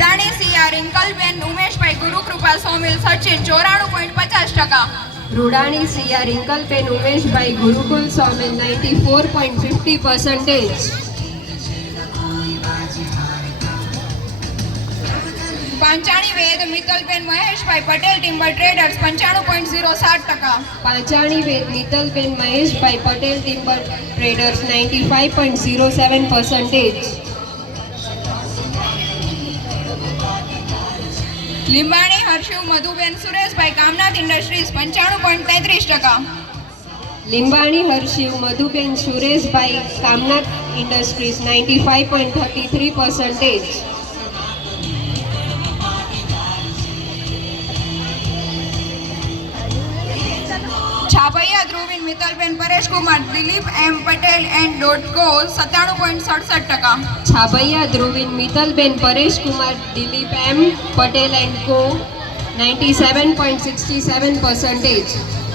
રૂડાણી સીઆર Rinkalben Umeshbhai Gurukrupa Somil Sachin 94.50%. Rudani Siya Rinkalben Umeshbhai Gurukul Somil 94.50%. Panchani Ved Mittalben Maheshbhai Patel Timber Traders 95.07%. Panchani Ved Mittalben Maheshbhai Patel Timber Traders 95.07%. Limbani Harshiv Madhuben Sureshbhai Kamnath Industries 95.33%. Limbani Harshiv Madhuben Sureshbhai Kamnath Industries 95.33%. Chhapaiya Dhruvin Mittalben Pareshkumar Dilip M Patel and ડોટકો 97.67%. Chhabaiya Dhruvin Mittalben Pareshkumar Dilip M Patel and Co 97.67%.